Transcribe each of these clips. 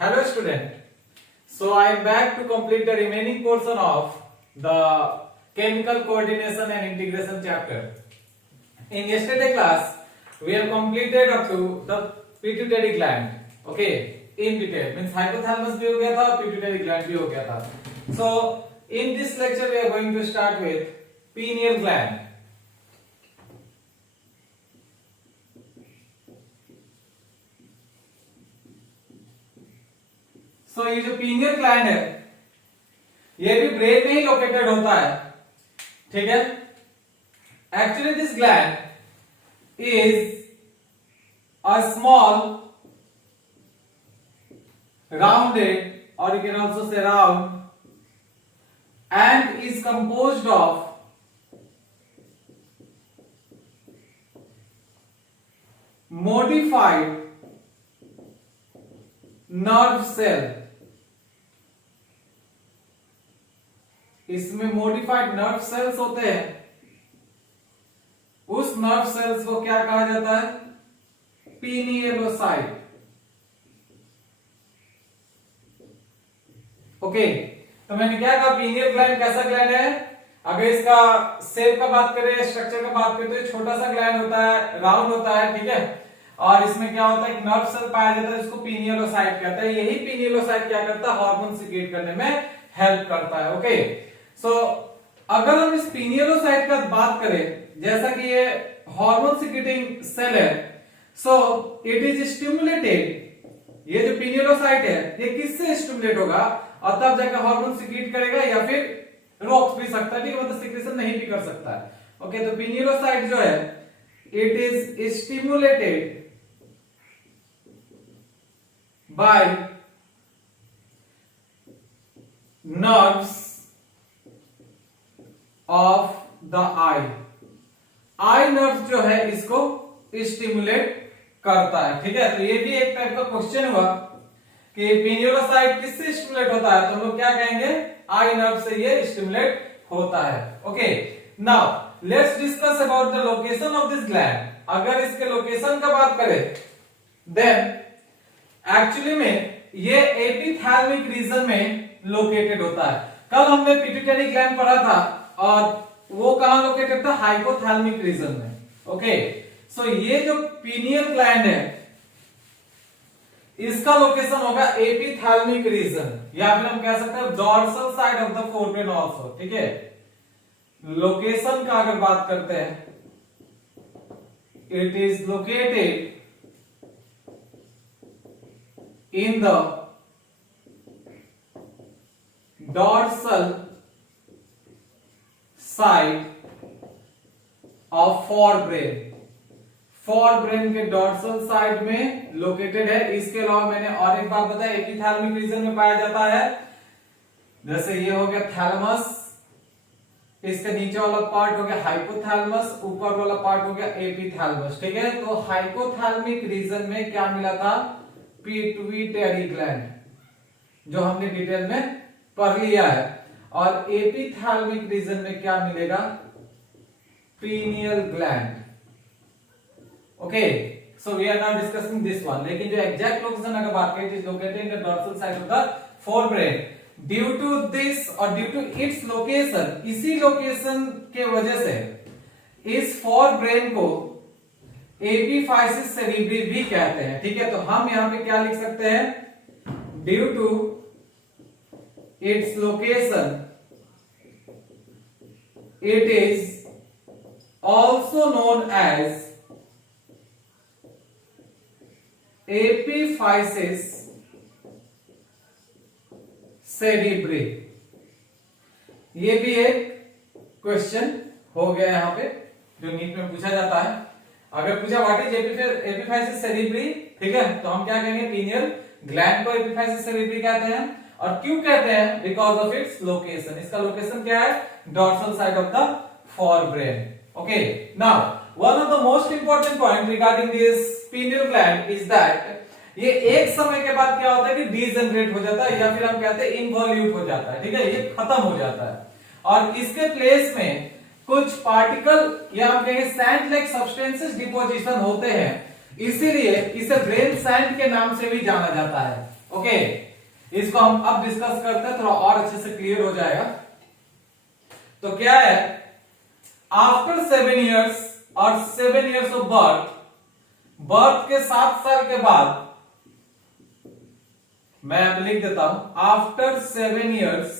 Hello student. So I am back to complete the remaining portion of the chemical coordination and integration chapter. In yesterday class we have completed up to the pituitary gland. Okay, in detail means hypothalamus भी हो गया था, pituitary gland भी हो गया था. So in this lecture we are going to start with pineal gland. तो ये जो पीनियल ग्लैंड है ये भी ब्रेन में ही लोकेटेड होता है. ठीक है. Actually this gland is a small rounded और you can also say round and is composed of modified nerve cell. इसमें मॉडिफाइड नर्व सेल्स होते हैं. उस नर्व सेल्स को क्या कहा जाता है? पिनियलोसाइट. ओके, तो मैंने क्या कहा? पिनियल ग्लैंड कैसा ग्लैंड है? अगर इसका शेप का बात करें, स्ट्रक्चर का बात करें तो ये छोटा सा ग्लैंड होता है, राउंड होता है. ठीक है. और इसमें क्या होता है? एक नर्व सेल पाया जाता है जिसको पिनियलोसाइट कहते हैं. यही पिनियलोसाइट क्या करता है? हार्मोन सीक्रेट करने में हेल्प करता है. ओके, सो अगर हम इस पिनियलोसाइट का बात करें, जैसा कि ये हार्मोन सीक्रेटिंग सेल है, सो इट इज स्टिमुलेटेड. ये जो पिनियलोसाइट है ये किससे स्टिमुलेट होगा और तब जाकर हार्मोन सीक्रेट करेगा या फिर रोक भी सकता है. ठीक है, मतलब सीक्रेशन नहीं भी कर सकता है. ओके, तो पिनियलोसाइट जो है it is stimulated by nerves of the eye. I nerve जो है इसको स्टिमुलेट करता है. ठीक है, तो ये भी एक टाइप का क्वेश्चन हुआ कि पिनियलोसाइट किससे स्टिमुलेट होता है, तो हम लोग क्या कहेंगे? आई नर्व से ये स्टिमुलेट होता है. Okay, now let's discuss about the location of this gland. अगर इसके लोकेशन का बात करें देन एक्चुअली में ये एपिथैलेमिक रीजन में लोकेटेड होता है. कल हमने पिट्यूटरी ग्लैंड पढ़ा था और वो कहां लोकेटेड था? हाइपोथैलेमिक रीजन में. ओके, सो ये जो पिनियल ग्लैंड है इसका लोकेशन होगा एपिथैलेमिक रीजन, या फिर हम कह सकते हैं dorsal side of the forebrain also. ठीक है, लोकेशन का अगर बात करते हैं it is located in the dorsal side of forebrain. forebrain के dorsal side में लोकेटेड है. इसके अलावा मैंने और एक बात बताया, एपिथैलेमिक रीजन में पाया जाता है. जैसे ये हो गया थैलेमस, इसके नीचे वाला पार्ट हो गया हाइपोथैलेमस, ऊपर वाला पार्ट हो गया एपिथैलेमस. ठीक है, तो हाइपोथैलेमिक रीजन में क्या मिला था? पिट्यूटरी ग्लैंड जो हमने डिटेल में पढ़ लिया है. और एपिथैलेमिक रीजन में क्या मिलेगा? Pineal gland. Okay, so we are not discussing this one. लेकिन जो एग्जैक्ट लोकेशन अगर बात करें, it is located in the dorsal side of the forebrain. Due to this और ड्यू टू इट्स लोकेशन, इसी लोकेशन के वजह से इस फोरब्रेन को एपिफाइसिस सेरेब्री भी कहते हैं. ठीक है, तो हम यहां पे क्या लिख सकते हैं? Due to its location it is also known as epiphysis cerebri. ये भी एक क्वेश्चन हो गया यहां पे जो नीट में पूछा जाता है. अगर पूछा व्हाट इज एपिफाइसिस सेरेब्री, ठीक है, तो हम क्या कहेंगे? पिनियल ग्लैंड को एपिफाइसिस सेरेब्री कहते हैं. और क्यों कहते हैं? Because of its location. इसका लोकेशन क्या है? Dorsal side of the forebrain. Okay, now one of the most important point regarding this pineal gland is that ये एक समय के बाद क्या होता है कि डीजनरेट हो जाता है, या फिर हम कहते हैं इनवॉल्यूट हो जाता है. ठीक है, ये खत्म हो जाता है और इसके प्लेस में कुछ पार्टिकल या हम कहेंगे सैंड लाइक सब्सटेंसेस डिपोजिशन होते हैं. इसीलिए इसे ब्रेन सैंड के नाम से भी जाना जाता है. ओके, इसको हम अब डिस्कस करते हैं, थोड़ा और अच्छे से क्लियर हो जाएगा। तो क्या है, आफ्टर 7 years और 7 years ऑफ बर्थ, बर्थ के 7 साल के बाद, मैं अब लिख देता हूं, after 7 years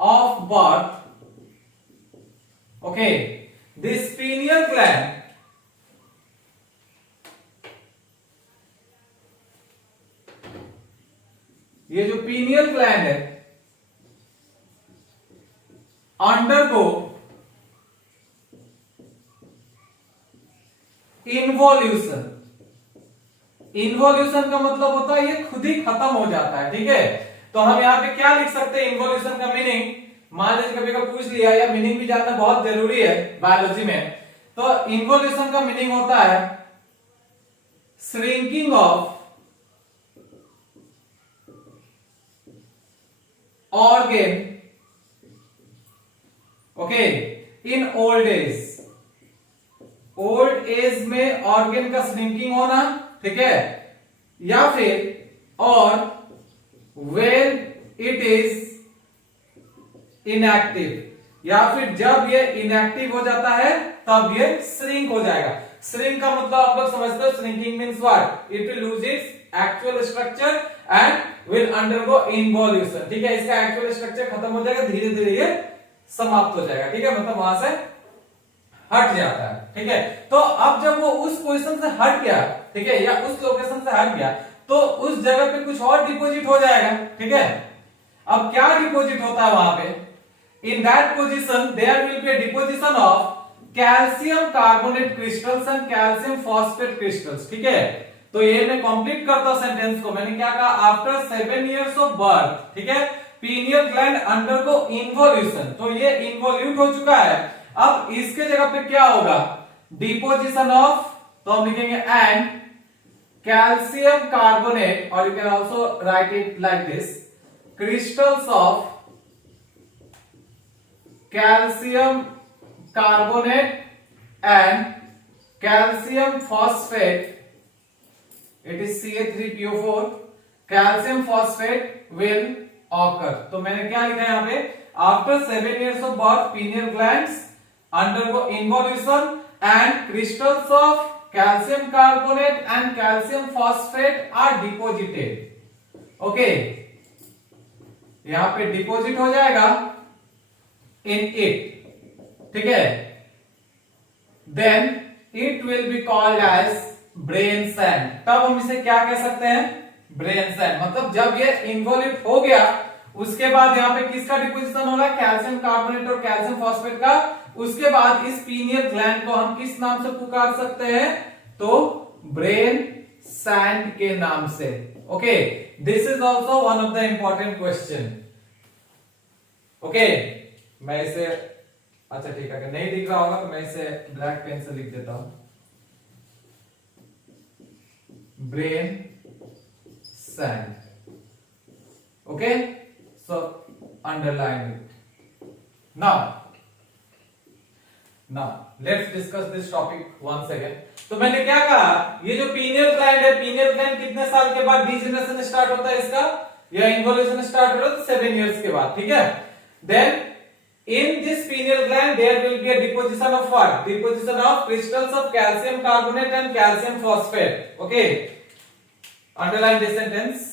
of birth, okay, this pineal gland ये जो पीनियल ग्लैंड है अंडरगो इन्वोल्यूशन। इन्वोल्यूशन का मतलब होता है ये खुद ही खत्म हो जाता है, ठीक है। तो हम यहां पे क्या लिख सकते हैं इन्वोल्यूशन का मीनिंग, मान लीजिए कभी कभी पूछ लिया, या मीनिंग भी जानना बहुत जरूरी है बायोलॉजी में। तो इन्वोल्यूशन का मीनिंग होता है shrinking of organ, okay, in old age. Old age में ऑर्गेन का श्रिंकिंग होना, ठीक है, या फिर और व्हेन इट इज इनएक्टिव, या फिर जब ये इनएक्टिव हो जाता है तब ये श्रिंक हो जाएगा। श्रिंक का मतलब आप लोग समझते हो, shrinking means what, it will lose its actual structure and will undergo involution, ठीक है। इसका एक्चुअल स्ट्रक्चर खत्म हो जाएगा, धीरे धीरे ये समाप्त हो जाएगा, ठीक है, मतलब वहां से हट जाता है, ठीक है। तो अब जब वो उस पोजीशन से हट गया, ठीक है, या उस लोकेशन से हट गया, तो उस जगह पे कुछ और डिपॉजिट हो जाएगा, ठीक है। अब क्या डिपॉजिट होता है वहां पे, in that position there will be a deposition of calcium carbonate crystals and calcium phosphate crystals, ठीक है। तो ये मैं कंप्लीट करता हूं सेंटेंस को, मैंने क्या कहा, आफ्टर 7 years ऑफ बर्थ, ठीक है, पीनियल ग्लैंड अंडरगो इन्वोल्यूशन, तो ये इन्वोल्यूट हो चुका है। अब इसके जगह पे क्या होगा, डिपोजिशन ऑफ, तो हम लिखेंगे एंड कैल्शियम कार्बोनेट, और you can also right it like this, crystals of calcium carbonate and calcium phosphate, it is CH3PO4, calcium phosphate will occur। तो मैंने क्या लिखा है यहाँ पे, after 7 years of birth pineal glands undergo involution and crystals of calcium carbonate and calcium phosphate are deposited, okay, यहाँ पे deposit हो जाएगा in it, ठीक है, then it will be called as brain sand. तब हम इसे क्या कह सकते हैं, ब्रेन सैंड। मतलब जब ये इन्वोल्यूट हो गया, उसके बाद यहाँ पे किसका डिपोजिशन होगा, कैल्शियम कार्बोनेट और कैल्शियम फॉस्फेट का। उसके बाद इस पीनियल ग्लैंड को हम किस नाम से पुकार सकते हैं, तो ब्रेन सैंड के नाम से, okay. This is also one of the important question, okay. मैं इसे, अच्छा ठीक है, अगर नहीं दिख रहा होगा तो मैं इसे ब्लैक पेन से लिख देता हूं, brain sand, okay, so underline it now let's discuss this topic once again। तो मैंने क्या कहा, ये जो पीनियल ग्लैंड है, पीनियल ग्लैंड कितने साल के बाद डीजनरेशन स्टार्ट होता है इसका, या इन्वोल्यूशन स्टार्ट होता है 7 years के बाद, ठीक है। Then in this pineal gland there will be a deposition of what, deposition of crystals of calcium carbonate and calcium phosphate, okay, underline this sentence,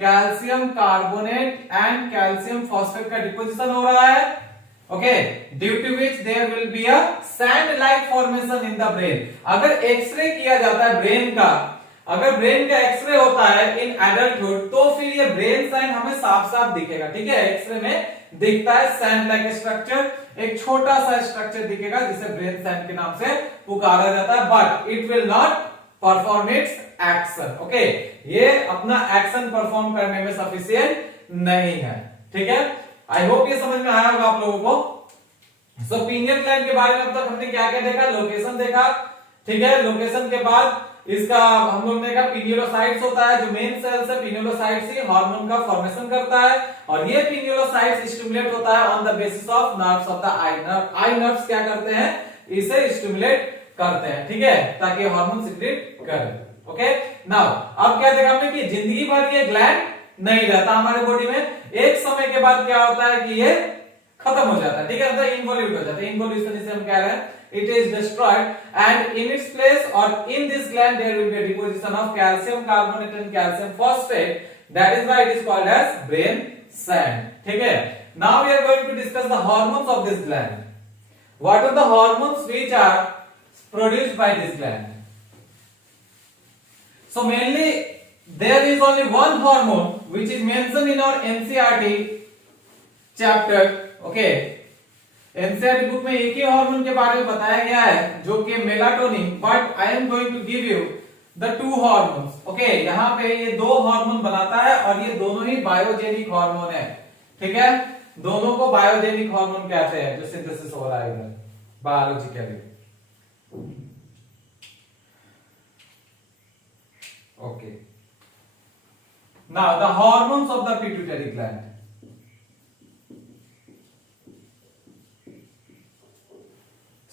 calcium carbonate and calcium phosphate का deposition हो रहा है, okay, due to which there will be a sand like formation in the brain। अगर x ray किया जाता है brain का, अगर ब्रेन का एक्सरे होता है इन एडल्टहुड, तो फिर ये ब्रेन सैंड हमें साफ साफ दिखेगा, ठीक है। एक्सरे में दिखता है सैंड लाइक स्ट्रक्चर, एक छोटा सा स्ट्रक्चर दिखेगा जिसे ब्रेन सैंड के नाम से पुकारा जाता है, but it will not perform it's action, okay. ये अपना एक्शन परफॉर्म करने में सफिशिएंट नहीं है, ठीक है। आई होप ये समझ में आया होगा आप लोगों को। सो पीनियल ग्लैंड के बारे में अब तक हमने क्या क्या देखा, लोकेशन देखा, ठीक है। लोकेशन के बाद इसका हम लोग ने देखा पिनियोलोसाइट्स होता है, जो मेन सेल्स है पिनियोलोसाइट्स ही हार्मोन का फॉर्मेशन करता है, और ये पिनियोलोसाइट्स स्टिमुलेट होता है on the basis of nerves of the I nerve. I nerves क्या करते हैं, इसे स्टिमुलेट करते हैं, ठीक है, ताकि हार्मोन सिक्रेट करे। ओके नाउ अब क्या देखा हमने कि जिंदगी भर ये ग्लैंड नहीं रहता हमारे बॉडी में, एक समय के बाद क्या होता है कि ये खत्म हो जाता है, ठीक है, मतलब इनवॉल्यूट हो जाता है। इनवॉल्यूशन जिसे हम कह रहे हैं, it is destroyed and in its place or in this gland there will be a deposition of calcium carbonate and calcium phosphate, that is why it is called as brain sand, ठीक है। Now we are going to discuss the hormones of this gland. What are the hormones which are produced by this gland? So mainly there is only one hormone which is mentioned in our NCERT chapter, okay। NCERT book में एक ही hormone के बारे में बताया गया है जो कि melatonin, but I am going to give you the two hormones, okay. यहाँ पे ये दो हार्मोन बनाता है और ये दोनों ही बायोजेनिक हार्मोन है, ठीक है, दोनों को बायोजेनिक हार्मोन कहते हैं जो सिंथेसिस हो रहा है इधर biologically, okay. Now the hormones of the pituitary gland,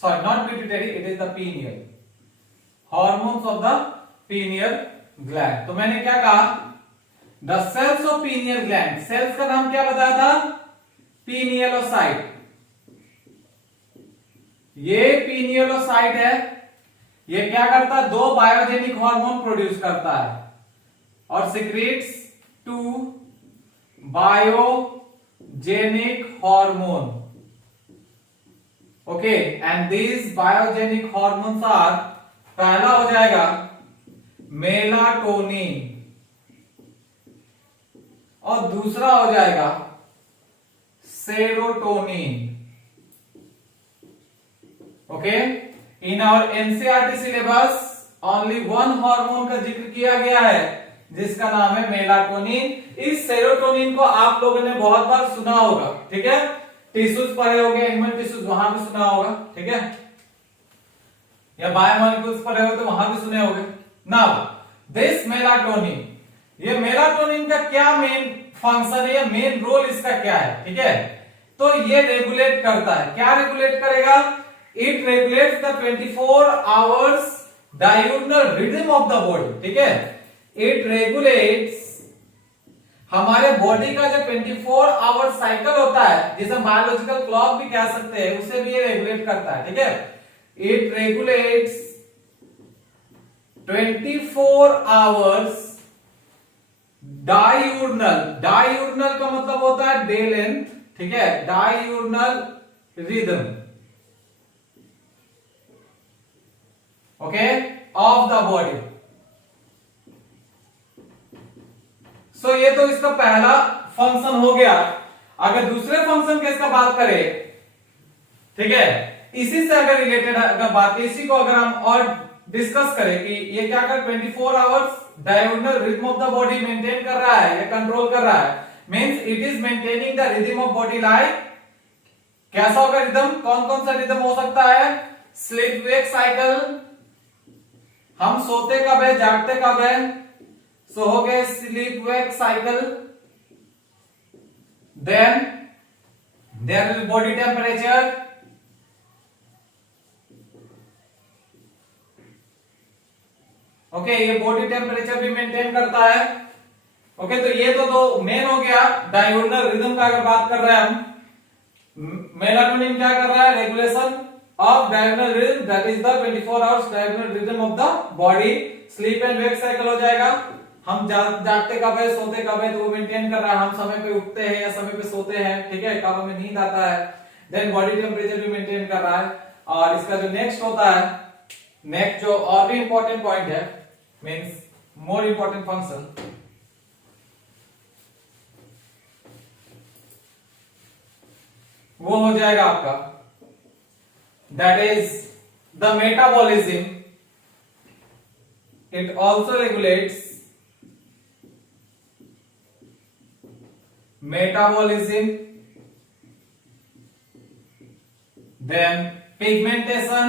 sorry not pituitary, it is the pineal, hormones of the pineal gland। तो मैंने क्या कहा, the cells of pineal gland, cells का नाम क्या बताया था, पिनियलोसाइट। ये पिनियलोसाइट है, ये क्या करता है, दो बायोजेनिक हार्मोन प्रोड्यूस करता है और secretes two biogenic hormone, okay, and these biogenic hormones are, पहला हो जाएगा मेलाटोनिन और दूसरा हो जाएगा serotonin, okay. In our NCERT syllabus only one hormone का जिक्र किया गया है जिसका नाम है मेलाटोनिन। इस सेरोटोनिन को आप लोगों ने बहुत बार सुना होगा, ठीक है, टिश्यूज पढ़े होंगे, एनिमल टिश्यूज वहां भी सुना होगा, ठीक है, या बायोमोलिक्यूल्स पढ़े हो तो वहां भी सुने होंगे। नाउ दिस मेलाटोनिन, ये मेलाटोनिन का क्या मेन फंक्शन है या मेन रोल इसका क्या है, ठीक है, तो ये रेगुलेट करता है, क्या रेगुलेट करेगा, it regulates the 24 hours diurnal rhythm of the body, ठीक है, इट रेगुलेट्स हमारे बॉडी का जो 24 आवर साइकिल होता है जिसे बायोलॉजिकल क्लॉक भी कह सकते हैं, उसे भी ये रेगुलेट करता है, ठीक है, it regulates 24 hours diurnal, diurnal का मतलब होता है डे लेंथ, ठीक है, diurnal rhythm, okay, of the body. So ये तो इसका पहला फंक्शन हो गया। अगर दूसरे फंक्शन की इसका बात करें, ठीक है, इसी से अगर रिलेटेड अगर बात, इसी को अगर हम और डिस्कस करें कि ये क्या कर 24 hours diurnal rhythm of the body maintain कर रहा है या कंट्रोल कर रहा है, means it is maintaining the rhythm of body like, कैसा होगा रिदम, कौन कौन सा रिदम हो सकता है, स्लीप वेक साइकिल, हम सोते कब है जागते कब है, सो हो गए sleep wake cycle, then there is body temperature, okay, ये बॉडी टेम्परेचर भी मेंटेन करता है, ओके। तो ये तो दो मेन हो गया डायurnal रिदम का। अगर बात कर रहे हैं हम, मेलाटोनिन क्या कर रहा है, regulation of diurnal rhythm, that is the 24 hours diurnal rhythm of the body. Sleep and wake cycle हो जाएगा, हम जागते कब है सोते कब है तो वो मेंटेन कर रहा है, हम समय पे उठते हैं या समय पे सोते हैं, ठीक है, कब हमें नींद आता है, देन बॉडी टेम्परेचर भी मेंटेन कर रहा है। और इसका जो नेक्स्ट होता है, नेक्स्ट जो और भी इंपॉर्टेंट पॉइंट है, मींस मोर इंपॉर्टेंट फंक्शन, वो हो जाएगा आपका, that is the metabolism. It also regulates metabolism, then pigmentation,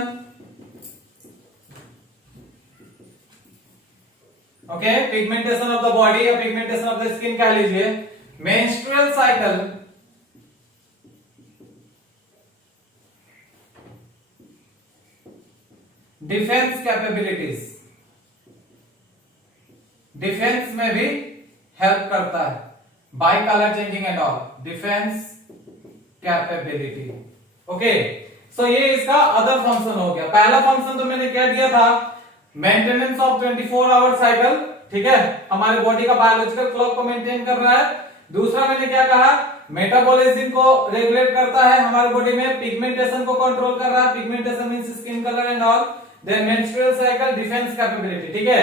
okay, pigmentation of the body या pigmentation of the skin कह लीजिए, menstrual cycle, defense capabilities, defence में भी हेल्प करता है, by colour changing and all, defence capability. Okay, so ये इसका other function हो गया। पहला फंक्शन तो मैंने क्या दिया था, मेंटेनेंस ऑफ 24 आवर साइकिल, ठीक है, हमारे बॉडी का बायोलॉजिकल क्लॉक को मेंटेन कर रहा है। दूसरा मैंने क्या कहा, मेटाबॉलिज्म को रेगुलेट करता है हमारे बॉडी में, पिगमेंटेशन को कंट्रोल कर रहा है, pigmentation means skin colour and all, then menstrual cycle, defence capability, ठीक है।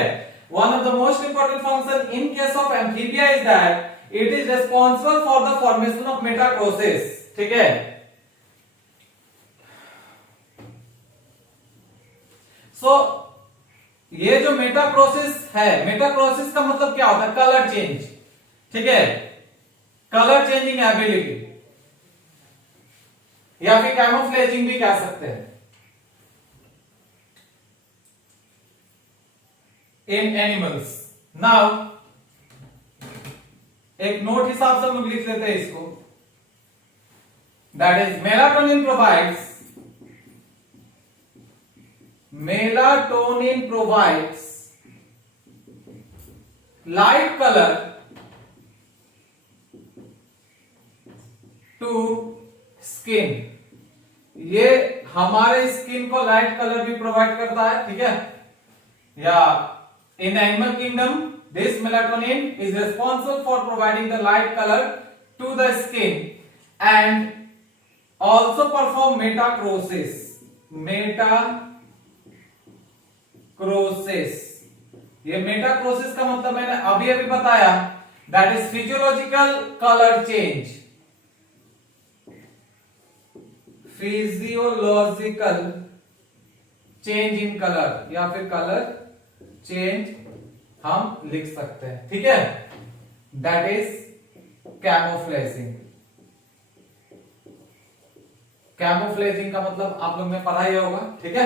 One of the most important function in case of amphibia is that it is responsible for the formation of metachrosis, ठीक है। सो ये जो मेटाक्रोसिस है, मेटाक्रोसिस का मतलब क्या होता है, कलर चेंज, ठीक है, कलर चेंजिंग एबिलिटी या फिर कैमोफ्लेजिंग भी कह सकते हैं इन एनिमल्स। नाउ एक नोट हिसाब से हम लोग लिख लेते हैं इसको, that is melatonin provides light colour to skin. ये हमारे स्किन को लाइट कलर भी प्रोवाइड करता है, ठीक है। या in animal kingdom this melatonin is responsible for providing the light colour to the skin and also perform metachrosis. ये मेटाक्रोसिस का मतलब मैंने अभी अभी बताया, that is physiological colour change, physiological change in colour या फिर कलर चेंज हम लिख सकते हैं, ठीक है। That is कैमोफ्लेजिंग। कैमोफ्लेजिंग का मतलब आप लोग ने पढ़ा ही होगा, ठीक है।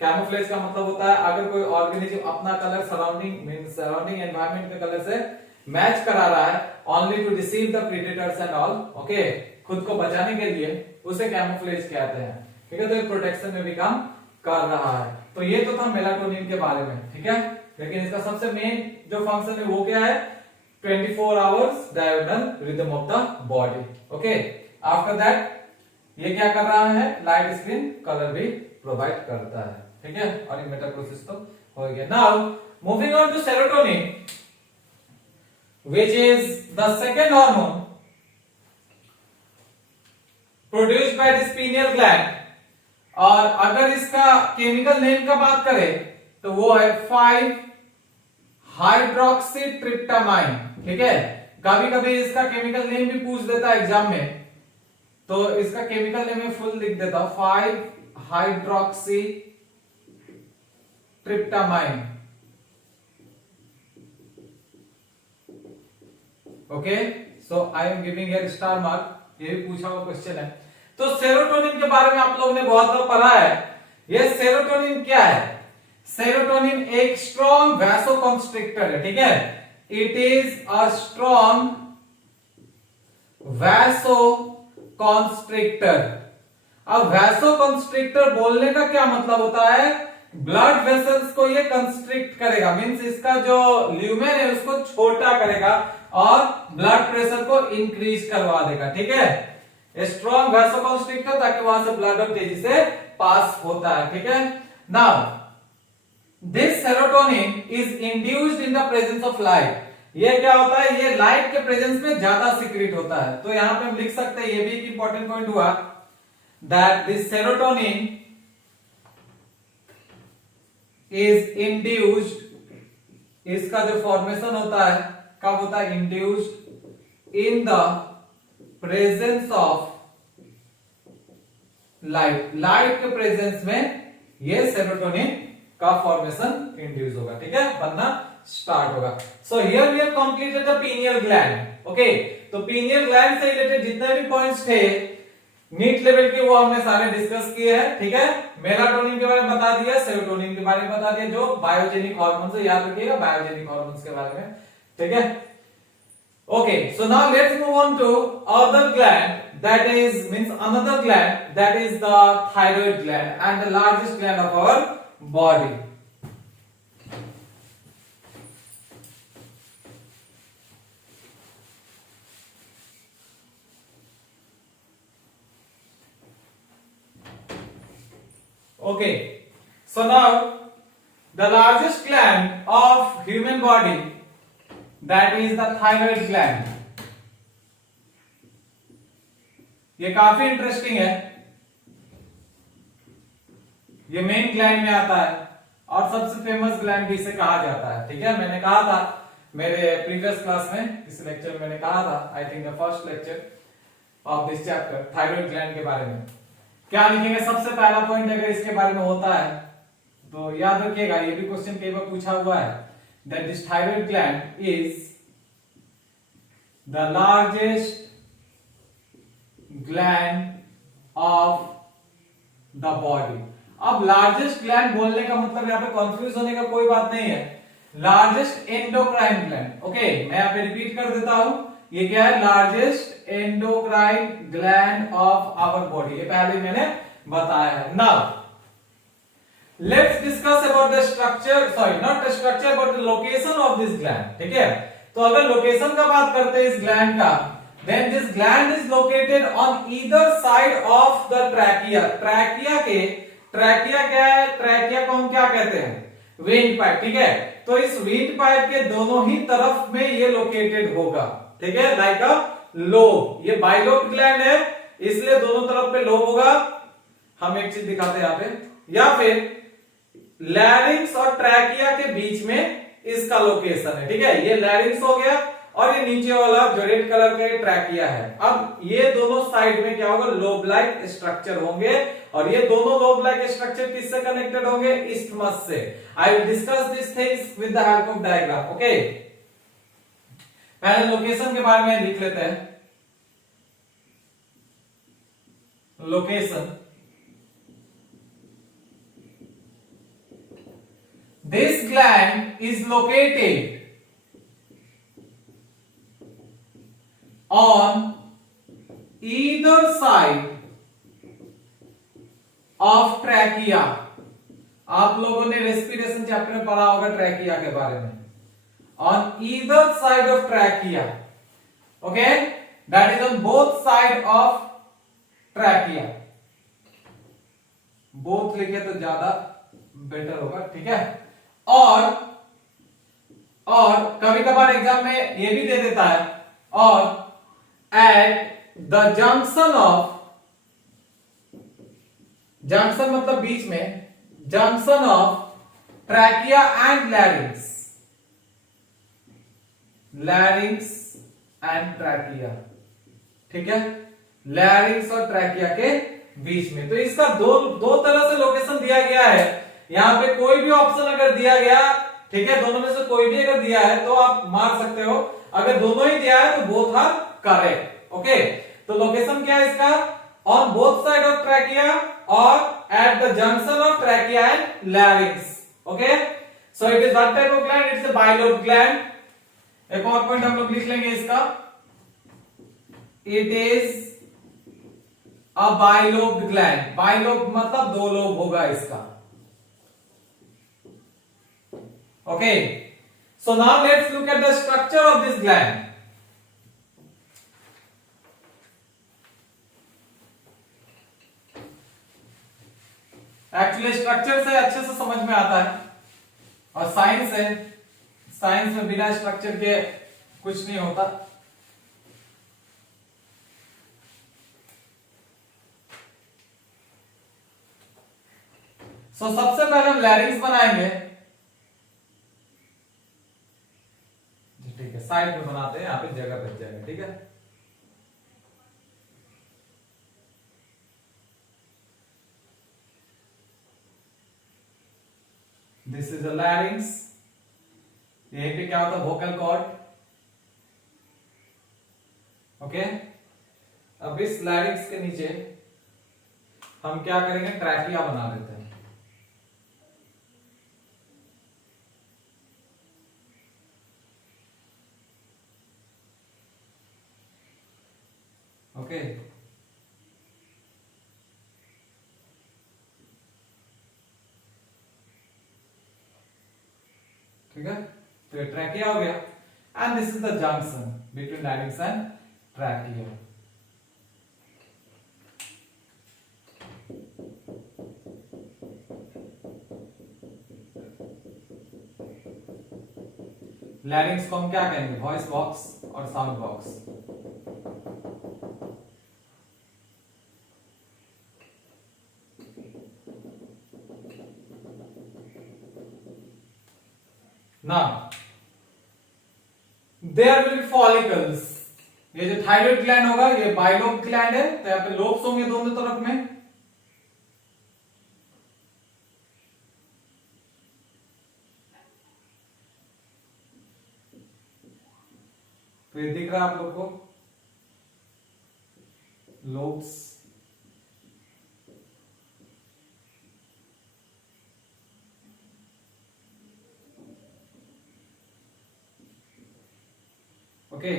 कैमोफ्लेज का मतलब होता है अगर कोई ऑर्गेनिज्म अपना कलर सराउंडिंग एनवायरनमेंट के कलर से मैच करा रहा है only to deceive the predators and all, okay, खुद को बचाने के लिए, उसे कैमोफ्लेज कहते हैं, ठीक है। तो ये प्रोटेक्शन में भी काम कर रहा है। तो ये तो था मेलाटोनिन के बारे में, ठीक है। लेकिन इसका सबसे मेन जो फंक्शन है वो क्या है, 24 hours diagonal rhythm of the body, okay. After that ये क्या कर रहा है, लाइट स्क्रीन कलर भी प्रोवाइड करता है, ठीक है। और ये मेटाक्रोसिस तो हो गया। Now moving on to serotonin which is the second hormone produced by the pineal gland. और अगर इसका केमिकल नेम का बात करें तो वो है 5 हाइड्रोक्सीट्रिप्टामाइन, ठीक है। कभी कभी इसका केमिकल नेम भी पूछ देता है एग्जाम में, तो इसका केमिकल नेम में फुल लिख देता हूं, 5 hydroxy tryptamine, okay. So I am giving here star mark, ये भी पूछा हुआ क्वेश्चन है। तो सेरोटोनिन के बारे में आप लोगों ने बहुत बार पढ़ा है। ये सेरोटोनिन क्या है, सेरोटोनिन एक स्ट्रॉन्ग वैसोकंस्ट्रिक्टर है, ठीक है। It is a strong vasoconstrictor. अब वैसोकंस्ट्रिक्टर बोलने का क्या मतलब होता है, ब्लड वेसल्स को ये कंस्ट्रिक्ट करेगा, मींस इसका जो ल्यूमेन है उसको छोटा करेगा और ब्लड प्रेशर को इंक्रीज करवा देगा, ठीक है। स्ट्रॉन्ग वैसोकंस्ट्रिक्टर ताकि वहां से ब्लड तेजी से पास होता है, ठीक है। Now this serotonin is induced in the presence of light. ये क्या होता है, ये लाइट के प्रेजेंस में ज्यादा सीक्रेट होता है। तो यहां पे हम लिख सकते हैं, ये भी एक इंपॉर्टेंट पॉइंट हुआ, that this serotonin is induced, इसका जो फॉर्मेशन होता है कब होता है, induced in the presence of light. Light के प्रेजेंस में ये सेरोटोनिन का फॉर्मेशन इंड्यूस होगा, ठीक है, बनना स्टार्ट होगा। So here we have completed the pineal gland, okay. तो पीनियल ग्लैंड से रिलेटेड जितने भी पॉइंट्स थे नीट लेवल के वो हमने सारे डिस्कस किए हैं, ठीक है। मेलाटोनिन के बारे में बता दिया, सेरोटोनिन के बारे में बता दिया, जो बायोजेनिक हार्मोन से, याद रखिएगा बायोजेनिक हार्मोन्स के बारे में, ठीक है। Okay, so now let's move on to other gland, that is means another gland, that is the thyroid gland and the largest gland of our body. Okay, so now the largest gland of human body, that is the thyroid gland. ये काफी interesting है, ये main gland में आता है और सबसे famous gland भी इसे कहा जाता है। ठीक है, मैंने कहा था मेरे प्रीवियस क्लास में, इस लेक्चर में मैंने कहा था, I think the first lecture of this chapter, thyroid gland के बारे में। क्या लिखेंगे सबसे पहला पॉइंट अगर इसके बारे में होता है तो याद रखिएगा, ये भी क्वेश्चन कई बार पूछा हुआ है, that this thyroid gland is the largest gland of the body. अब लार्जेस्ट ग्लैंड बोलने का मतलब यहाँ पे कंफ्यूज होने का कोई बात नहीं है, लार्जेस्ट एंडोक्राइन ग्लैंड। ओके, मैं यहाँ पे रिपीट कर देता हूं, ये क्या है, largest endocrine gland of our body, ये पहले मैंने बताया है। Now let's discuss about the structure, sorry not the structure but the location of this gland. ठीक है, तो अगर लोकेशन का बात करते हैं इस ग्लैंड का, then this gland is located on either side of the trachea। Trachea के, ट्रैकिया क्या है, ट्रैकिया को हम क्या कहते हैं, विंड पाइप। ठीक है, तो इस विंड पाइप के दोनों ही तरफ में ये लोकेटेड होगा। ठीक है, लाइक अ लोब, ये बाइलोब ग्लैंड है इसलिए दोनों तरफ पे लोब होगा। हम एक चीज दिखाते हैं यहाँ पे, या फिर लैरिंक्स और ट्रैकिया के बीच में इसका लोकेशन है। ठीक है, ये लैरिंक्स हो गया और ये नीचे वाला जो रेड कलर का ट्रैकिया है। अब ये दोनों साइड में क्या होगा, लोब लाइक स्ट्रक्चर होंगे और ये दोनों लोब लाइक स्ट्रक्चर किससे कनेक्टेड होंगे, इस्थमस से। I will discuss this things with the help of diagram. Okay, पहले लोकेशन के बारे में लिख लेते हैं। Location, this gland is located on either side of trachea। आप लोगों ने रेस्पिरेशन चैप्टर में पढ़ा होगा ट्रैकिया के बारे में। On either side of trachea, okay, that is on both side of trachea। both लिखे तो ज्यादा बेटर होगा। ठीक है, और कभी कभार एग्जाम में ये भी दे देता है, और at the junction of, junction मतलब बीच में, junction of trachea and larynx, larynx and trachea। ठीक है, larynx और trachea के बीच में, तो इसका दो तरह से लोकेशन दिया गया है। यहां पे कोई भी ऑप्शन अगर दिया गया, ठीक है, दोनों में से कोई भी अगर दिया है तो आप मार सकते हो, अगर दोनों ही दिया है तो बोथ आर करेक्ट। ओके, तो लोकेशन क्या है इसका, on both side of trachea और at the junction of trachea and larynx. Okay, so it is what type of gland, it's a bilobe gland. एक और पॉइंट हम लोग लिख लेंगे इसका, it is a bilobe gland. Bilobe मतलब दो लोब होगा इसका। Okay, so now let's look at the structure of this gland। Actually structure से अच्छे से समझ में आता है, और साइंस है, साइंस में बिना स्ट्रक्चर के कुछ नहीं होता। सो सबसे पहले हम लैरिंक्स बनाएंगे। ठीक है, साइड में बनाते हैं, यहां पे जगह बच जाएगा। ठीक है, दिस इज अ लैरिंक्स। यहीं पे क्या होता है, वोकल कॉर्ड। ओके, अब इस लैरिंक्स के नीचे हम क्या करेंगे, ट्रैकिया बना देते हैं। ओके, ठीक है, तो ये ट्रैकिया हो गया, and this is the junction between larynx and trachea. लैरिंग्स को हम क्या कहेंगे? वॉइस बॉक्स और साउंड बॉक्स। ना देयर विल बी फॉलिकल्स। ये जो थायराइड ग्लैंड होगा ये बाइलोब ग्लैंड है, तो यहाँ पे लोब्स होंगे दोनों तरफ में। तो ये दिख रहा है आप लोग को लोब्स। ओके,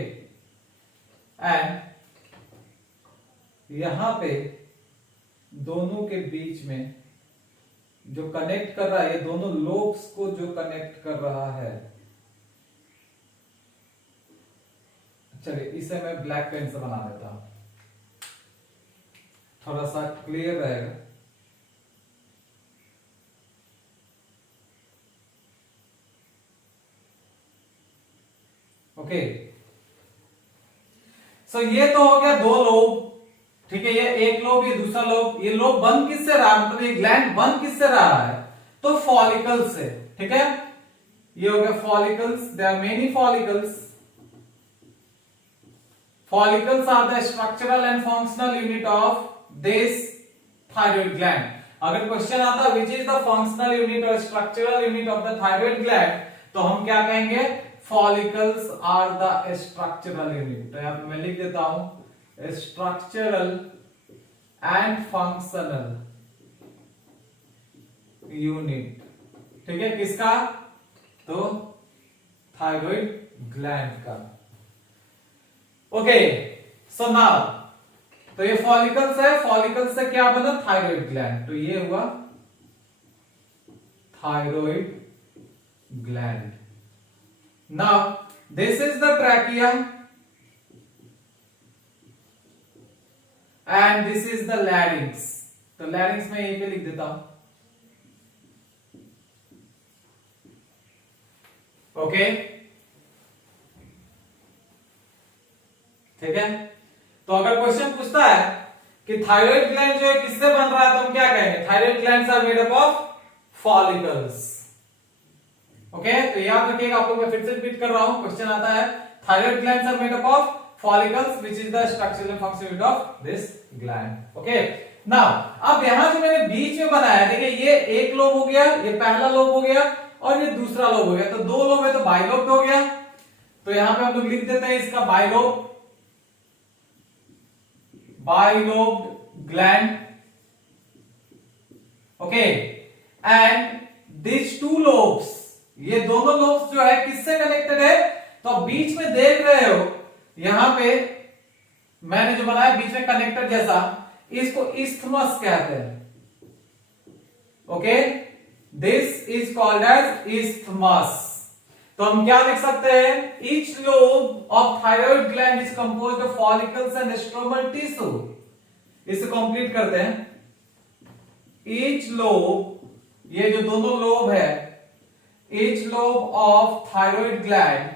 एंड यहां पे दोनों के बीच में जो कनेक्ट कर रहा है, ये दोनों लोब्स को जो कनेक्ट कर रहा है, चलिए इसे मैं ब्लैक पेन से बना देता हूं, थोड़ा सा क्लियर रहेगा। ओके, सो ये तो हो गया दो लोब, ठीक है, ये एक लोब ये दूसरा लोब। ये लोब बंद किससे रहा, मतलब ये ग्लैंड बंद किससे रहा है? तो फॉलिकल से, ठीक है। ये हो गया follicles, there are many follicles. Follicles are the structural and functional unit of this thyroid gland. अगर क्वेश्चन आता which is the functional unit or structural unit of the thyroid gland, तो हम क्या कहेंगे? Follicles are the structural unit। तो यहाँ पे मैं लिख देता हूं structural and functional unit, ठीक है, किसका? तो थायराइड ग्लैंड का। ओके, सो नाउ तो ये फॉलिकल्स है, फॉलिकल्स से क्या बना? Thyroid gland. तो ये हुआ thyroid gland. Now this is the trachea and this is the larynx. तो लैरिंग्स में यहीं पे लिख देता हूं। ओके, ठीक है। तो अगर क्वेश्चन पूछता है कि थायराइड ग्लैंड जो है किससे बन रहा है, तो हम क्या कहेंगे? Thyroid glands are made up of follicles. Okay, तो याद रखिएगा, आप लोग मैं फिर से रिपीट कर रहा हूं, क्वेश्चन आता है thyroid glands are made up of follicles which is the structural and functional unit of this gland. Okay, now अब यहां जो मैंने बीच में बनाया, देखिए ये एक लोब हो गया, ये पहला लोब हो गया और ये दूसरा लोब हो गया। तो दो लोब है तो बाइलोब हो गया। तो यहां पे हम लोग लिख देते हैं इसका bilobe, bilobed gland. Okay, and this two lobes, ये दोनों लोब्स जो है किससे कनेक्टेड है? तो आप बीच में देख रहे हो, यहां पे मैंने जो बनाया बीच में कनेक्टर जैसा, इसको इस्थमस कहते हैं। Okay, this is called as isthmus. तो हम क्या लिख सकते हैं? Each lobe of thyroid gland is composed of follicles and stromal tissue. इसे कंप्लीट करते हैं। ईच लोब, ये जो दोनों लोब है, each lobe of thyroid gland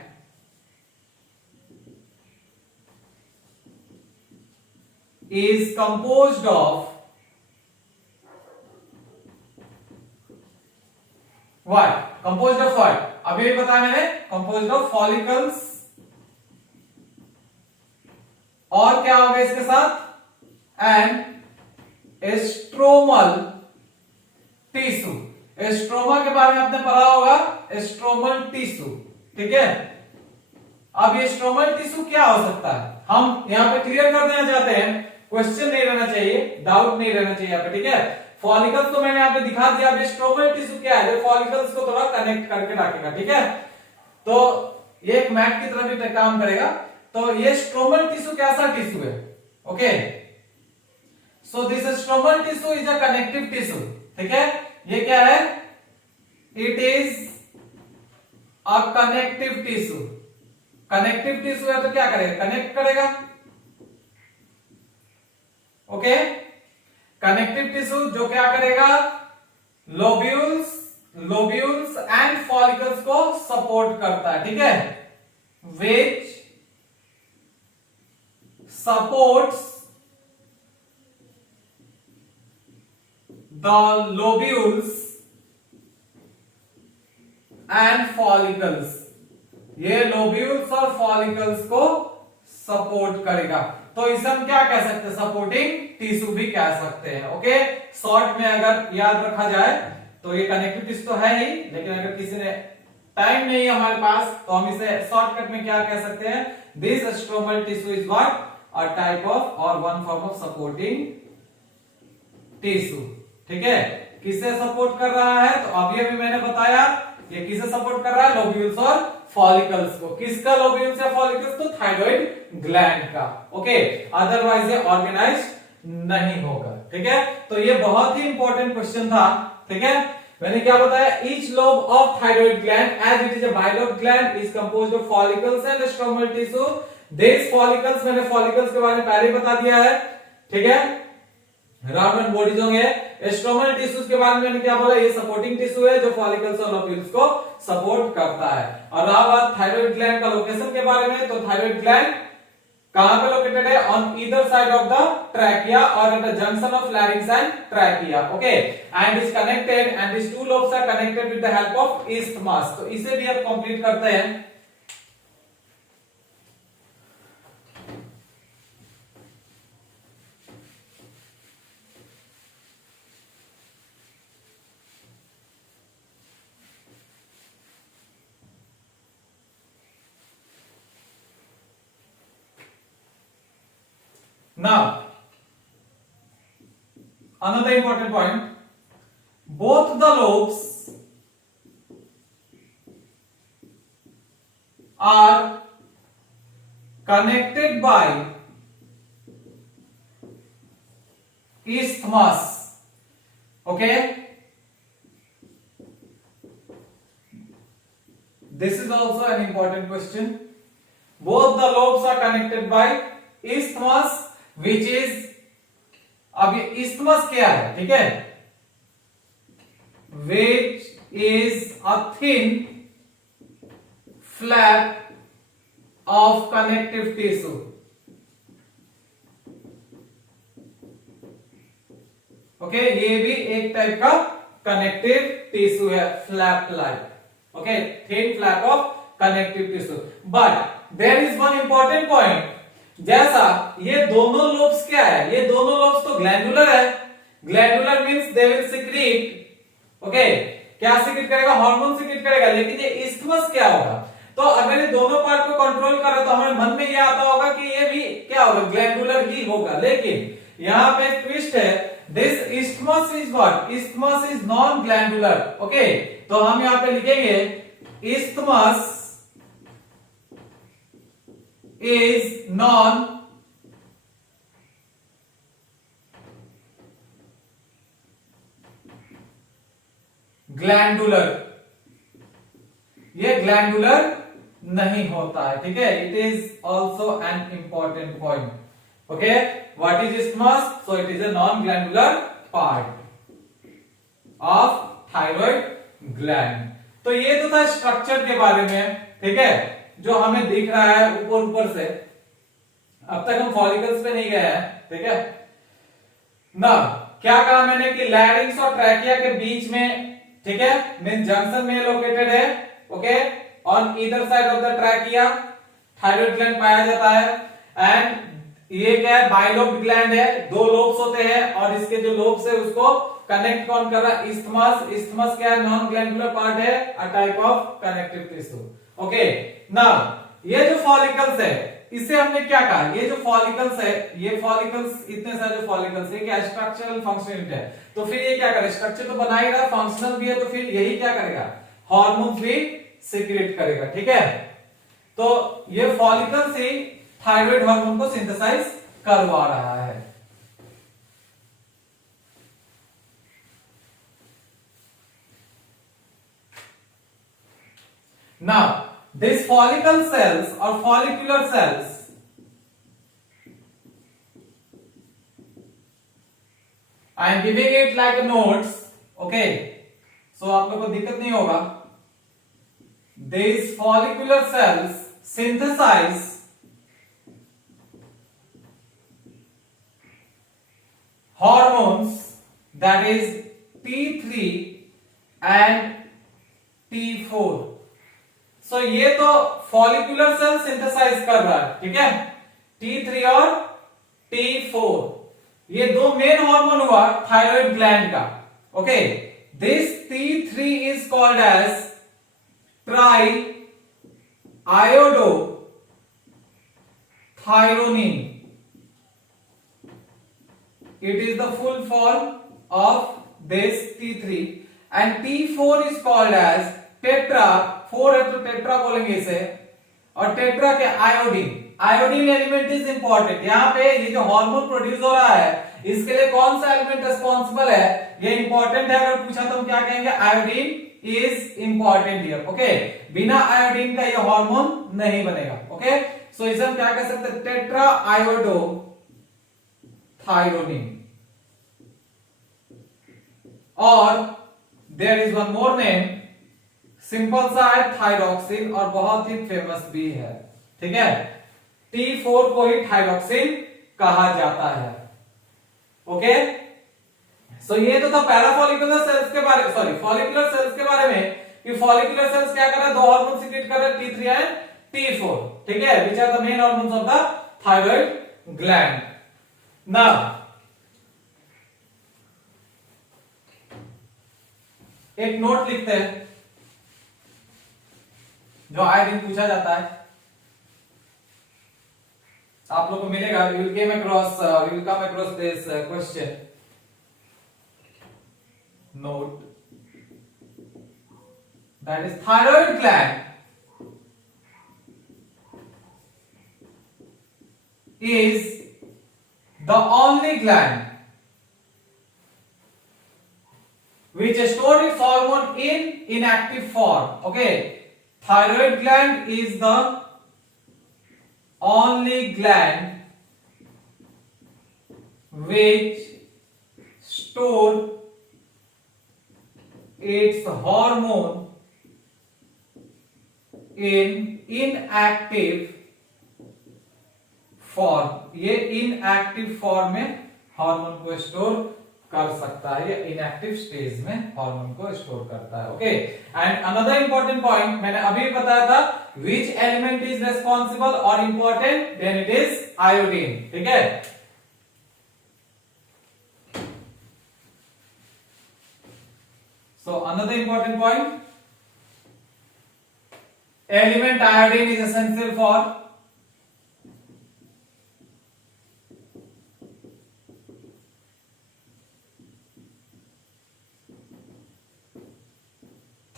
is composed of what? Composed of what? अभी भी बताया मैंने, composed of follicles और क्या होगा इसके साथ? and stromal tissue। स्ट्रोमा के बारे में आपने पढ़ा होगा, स्ट्रोमल टिश्यू, ठीक है। अब ये स्ट्रोमल टिश्यू क्या हो सकता है, हम यहां पे क्लियर कर देना चाहते हैं, क्वेश्चन नहीं रहना चाहिए, डाउट नहीं रहना चाहिए यहाँ पे, ठीक है। फॉलिकल्स तो मैंने यहाँ पे दिखा दिया, अब स्ट्रोमल टिश्यू क्या है, जो फॉलिकल्स को थोड़ा कनेक्ट करके रखेगा, ठीक है। तो ये एक मैट की तरह भी काम करेगा। तो ये स्ट्रोमल टिश्यू कैसा टिश्यू है? Okay, so this stromal tissue is a connective tissue, ठीक है। ये क्या है? It is a connective tissue. Connective tissue है तो क्या करेगा? कनेक्ट करेगा। ओके, कनेक्टिव टिश्यू जो क्या करेगा? लोब्यूल्स लोब्यूल्स एंड फॉलिकल्स को सपोर्ट करता है, ठीक है, which supports the lobules and follicles, ये लोब्यूल्स और फॉलिकल्स को सपोर्ट करेगा। तो इसे हम क्या कह सकते हैं, सपोर्टिंग टिश्यू भी कह सकते हैं। ओके, शॉर्ट में अगर याद रखा जाए तो ये कनेक्टिव टिश्यू तो है ही, लेकिन अगर किसी ने टाइम नहीं है हमारे पास तो हम इसे शॉर्टकट में क्या कह सकते हैं, this stromal tissue is what, a type of और one form of supporting tissue. ठीक है, किसे सपोर्ट कर रहा है, तो अभी मैंने बताया ये किसे सपोर्ट कर रहा है, लोब्यूल्स और फॉलिकल्स को। किसका लोब्यूल्स या फॉलिकल्स, तो थायराइड ग्लैंड का। ओके, अदरवाइज ये ऑर्गेनाइज नहीं होगा। ठीक है, तो ये बहुत ही इंपॉर्टेंट क्वेश्चन था। ठीक है, मैंने क्या बताया, each lobe of thyroid gland as it is a bilobe gland is composed of follicles and stromal tissue. This follicles, मैंने फॉलिकल्स के बारे में पहले ही बता दिया है। ठीक है, राउंड एंड बॉडीज होंगे। स्ट्रोमल टिश्यूज के बारे में मैंने क्या बोला, ये सपोर्टिंग टिश्यू है जो फॉलिकल्स और लोब्यूल्स को सपोर्ट करता है। और रहा बात थायराइड ग्लैंड का लोकेशन के बारे में, तो थायराइड ग्लैंड कहां पे लोकेटेड है, on either side of the trachea और at the junction of larynx and trachea. Okay, and is connected and this two lobes are connected with the help of isthmus। तो इसे भी अब complete करते हैं। Now, another important point, both the lobes are connected by isthmus. Okay, this is also an important question. Both the lobes are connected by isthmus, which is, अब ये isthmus क्या है, ठीक है, which is a thin flap of connective tissue. Okay, ये भी एक type का कनेक्टिव टिश्यू है, flap like. Okay, thin flap of connective tissue. But there is one important point, जैसा ये दोनों लोब्स क्या है, ये दोनों लोब्स तो ग्लैंडुलर है। Glandular means they will secrete. Okay, क्या सिक्रीट करेगा, हार्मोन सिक्रीट करेगा। लेकिन ये isthmus क्या होगा, तो अगर ये दोनों पार्ट को कंट्रोल कर रहा तो हमारे मन में ये आता होगा कि ये भी क्या होगा, ग्लैंडुलर ही होगा। लेकिन यहां पे ट्विस्ट है, this isthmus is what, isthmus is non glandular। Okay, तो हम यहां पे लिखेंगे isthmus is non glandular, ये ग्लैंडुलर नहीं होता है। ठीक है, it is also an important point. Okay, what is isthmus, so it is a non glandular part of thyroid gland. तो ये तो था स्ट्रक्चर के बारे में। ठीक है, जो हमें दिख रहा है ऊपर ऊपर से, अब तक हम फॉलिकल्स पे नहीं गए हैं। ठीक है ना, क्या कहा मैंने कि लैरिंक्स और ट्रैकिया के बीच में, ठीक है, मीन जंक्शन में लोकेटेड है। Okay, on either side of the trachea thyroid gland पाया जाता है। एंड ये क्या है, बाइलोब ग्लैंड है, दो लोब्स होते हैं और इसके जो लोब्स है उसको कनेक्ट कौन कर रहा है, isthmus। isthmus क्या है, नॉन ग्लैंडुलर पार्ट है, अ type of connective tissue. Okay, now ये जो फॉलिकल्स है इसे हमने क्या कहा, ये जो फॉलिकल्स है, ये फॉलिकल्स, इतने सारे जो फॉलिकल्स है, क्या स्ट्रक्चरल फंक्शनल है। तो फिर ये क्या करे, स्ट्रक्चर तो बना ही रहा, फंक्शनल भी है, तो फिर यही क्या करेगा, हार्मोन्स भी सिक्रेट करेगा। ठीक है, तो ये फॉलिकल से थायराइड हार्मोन को सिंथेसाइज करवा रहा है। Now, these follicle cells or follicular cells I am giving it like notes. Okay, सो आप लोग को दिक्कत नहीं होगा। These follicular cells synthesize hormones, that is T3 and T4। सो ये तो फॉलिकुलर सेल सिंथेसाइज कर रहा है, ठीक है, T3 और T4, ये दो मेन हार्मोन हुआ थायराइड ग्लैंड का। Okay, this T3 is called as triiodothyronine. It is the full form of this T3 and T4 is called as tetra, 4 है तो टेट्रा बोलेंगे इसे, और टेट्रा के iodine, iodine element is important. यहाँ पे ये जो हार्मोन प्रोड्यूस हो रहा है इसके लिए कौन सा एलिमेंट रिस्पॉन्सिबल है, ये इंपॉर्टेंट है। अगर पूछा तो हम क्या कहेंगे, iodine is important here. Okay, बिना आयोडीन का ये हार्मोन नहीं बनेगा। ओके, सो इसे हम क्या कह सकते हैं, टेट्रा आयोडोथायरोनिन। और there is one more name, simple सा है थायरॉक्सिन, और बहुत ही फेमस भी है, ठीक है। T4 को ही थायरॉक्सिन कहा जाता है। ओके, सो ये तो था पैराफॉलिकुलर सेल्स के बारे, सॉरी फॉलिकुलर सेल्स के बारे में, कि फॉलिकुलर सेल्स क्या कर रहा है, दो हार्मोन सीक्रेट कर रहा है, T3 एंड T4, ठीक है, which are the main hormones of the thyroid gland. Now एक नोट लिखते हैं जो आए दिन पूछा जाता है, आप लोगों को मिलेगा, we will come across this question. Note that is thyroid gland is the only gland which stores its hormone in inactive form. Okay, thyroid gland is the only gland which store its hormone in inactive form। ये inactive form में hormone को store कर सकता है, या inactive stage में hormone को store करता है। Okay, and another important point मैंने अभी बताया था, विच एलिमेंट इज रेस्पॉन्सिबल और important, then it is iodine, ठीक है। So another important point, element iodine is essential for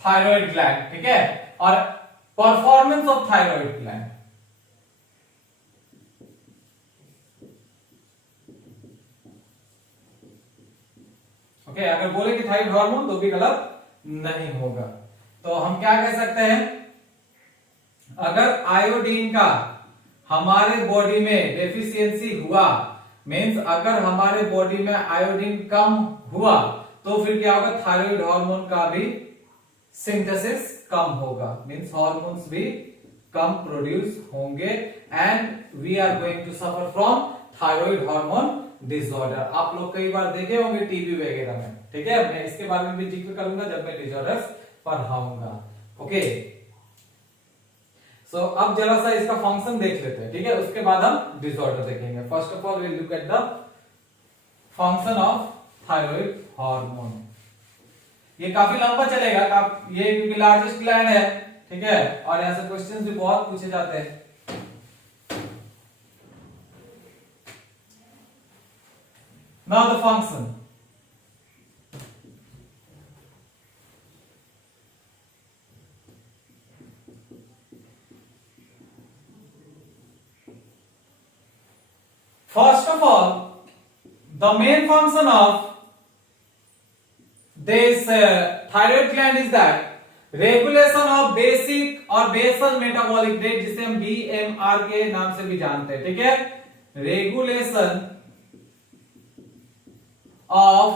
thyroid gland, ठीक है, और performance of thyroid gland. Okay, अगर बोले कि थायराइड हार्मोन तो भी गलत नहीं होगा। तो हम क्या कह सकते हैं, अगर आयोडीन का हमारे बॉडी में डेफिशिएंसी हुआ, मींस अगर हमारे बॉडी में आयोडीन कम हुआ, तो फिर क्या होगा, थायराइड हार्मोन का भी सिंथेसिस कम होगा, मींस हार्मोन्स भी कम प्रोड्यूस होंगे, and we are going to suffer from thyroid hormone disorder. आप लोग कई बार देखे होंगे टीवी वगैरह में, ठीक है, मैं इसके बारे में भी जिक्र करूंगा जब मैं डिसऑर्डर्स पढ़ाऊंगा। ओके, सो अब जरा सा इसका फंक्शन देख लेते हैं, ठीक है, उसके बाद हम डिसऑर्डर देखेंगे। First of all will look at the function of thyroid hormone. ये काफी लंबा चलेगा, ये क्योंकि लार्जेस्ट ग्लैंड है, ठीक है, और ऐसे क्वेश्चंस भी बहुत पूछे जाते हैं। Now the function. First of all, the main function of this thyroid gland is that regulation of basic or basal metabolic rate, जिसे हम BMR के नाम से भी जानते हैं, ठीक है, regulation of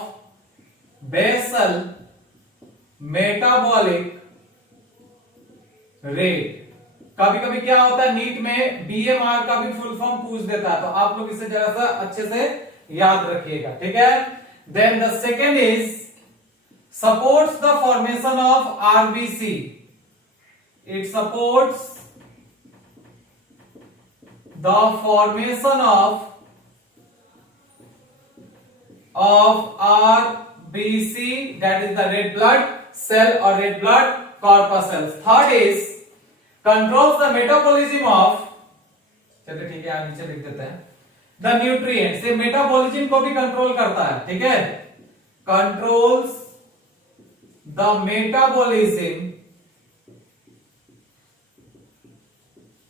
basal metabolic rate. कभी कभी क्या होता है नीट में बीएमआर का भी फुल फॉर्म पूछ देता है, तो आप लोग इसे जरा सा अच्छे से याद रखिएगा, ठीक है। Then the second is supports the formation of RBC. It supports the formation of RBC, that is the red blood cell or red blood corpus cells. Third is controls the metabolism of, चलिए ठीक है यहाँ नीचे लिख देते हैं, the nutrients, ये metabolism को भी कंट्रोल करता है, ठीक है। Controls the metabolism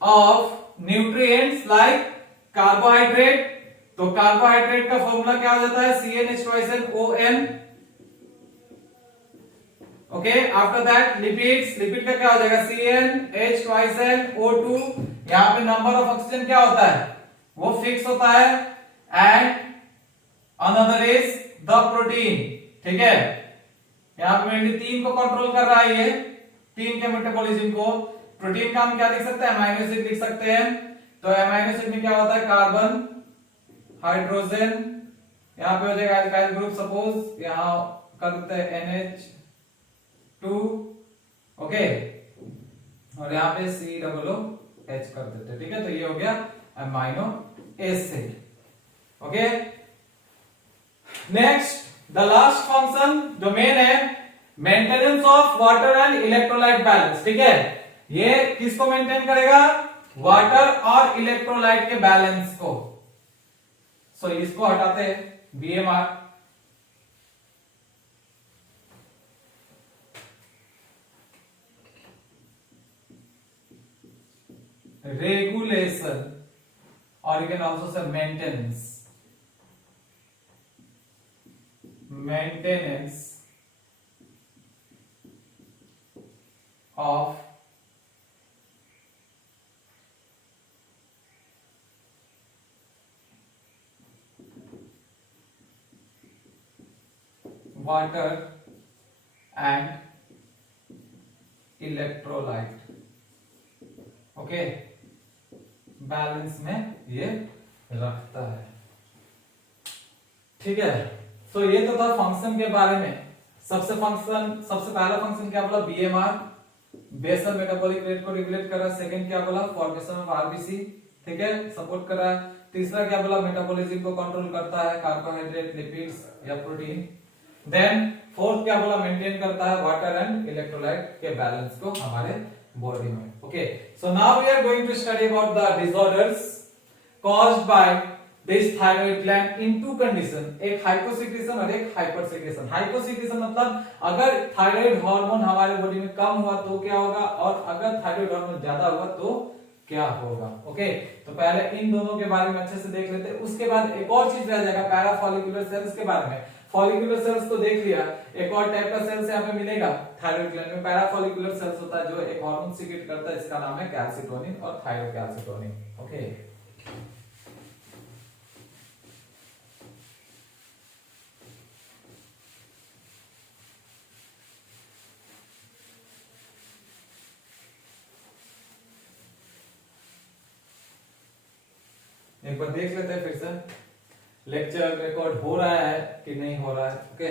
of nutrients like carbohydrate. तो कार्बोहाइड्रेट का फॉर्मूला क्या हो जाता है CnH2SnON। Okay, after that lipids, lipid का क्या हो जाएगा CnH2SnO2। यहां पे नंबर ऑफ ऑक्सीजन क्या होता है वो फिक्स होता है, and another is the protein, ठीक है। यहां पे मेनली 3 को कंट्रोल कर रहा है, ये 3 के मेटाबॉलिज्म को। प्रोटीन का हम क्या लिख सकते हैं अमीनो एसिड लिख सकते हैं। तो अमीनो एसिड में क्या होता है कार्बन, हाइड्रोजन, यहां पे हो जाएगा अल्काइल ग्रुप, सपोज यहां कर देते हैं NH2, ओके, और यहां पे COOH कर देते हैं, ठीक है। तो ये हो गया amino acid, okay. Next the last function जो मेन है maintenance of water and electrolyte balance, ठीक है। ये किसको मेंटेन करेगा वाटर और इलेक्ट्रोलाइट के बैलेंस को। सो इसको हटाते हैं बीएमआर, रेगुलेशन, और you can also say maintenance of water and electrolyte, okay, balance में ये रखता है, ठीक है। तो ये तो था फंक्शन के बारे में। सबसे पहला फंक्शन क्या बोला बीएमआर, बेसल मेटाबॉलिक रेट को रेगुलेट कर रहा है। सेकंड क्या बोला फॉर्मेशन ऑफ आरबीसी, ठीक है, सपोर्ट कर रहा है। तीसरा क्या बोला मेटाबॉलिज्म को कंट्रोल करता है, कार्बोहाइड्रेट, लिपिड्स या प्रोटीन। देन फोर्थ क्या बोला मेंटेन करता है वाटर एंड इलेक्ट्रोलाइट के बैलेंस को हमारे बॉडी में, okay. So now we are going to study about the disorders caused by this thyroid gland in two condition, एक हाइपोसिक्रेशन और एक हाइपरसिक्रेशन। हाइपोसिक्रेशन मतलब अगर थायराइड हार्मोन हमारे बॉडी में कम हुआ तो क्या होगा, और अगर थायराइड हार्मोन ज्यादा हुआ तो क्या होगा, ओके। तो पहले इन दोनों के बारे में अच्छे से देख लेते हैं, उसके बाद एक और चीज रह जाएगा पैराफॉलिकुलर सेल्स के बारे में। फॉलिकुलर सेल्स तो देख लिया, एक और टाइप का सेल्स यहाँ पे मिलेगा थायराइड ग्लैंड में, पैराफॉलिकुलर सेल्स होता है जो एक हार्मोन सीक्रेट करता है, इसका नाम है कैल्सिटोनिन और थायरोकैल्सिटोनिन, ओके। एक बार देख लेते हैं फिर से लेक्चर रिकॉर्ड हो रहा है कि नहीं हो रहा है, ओके।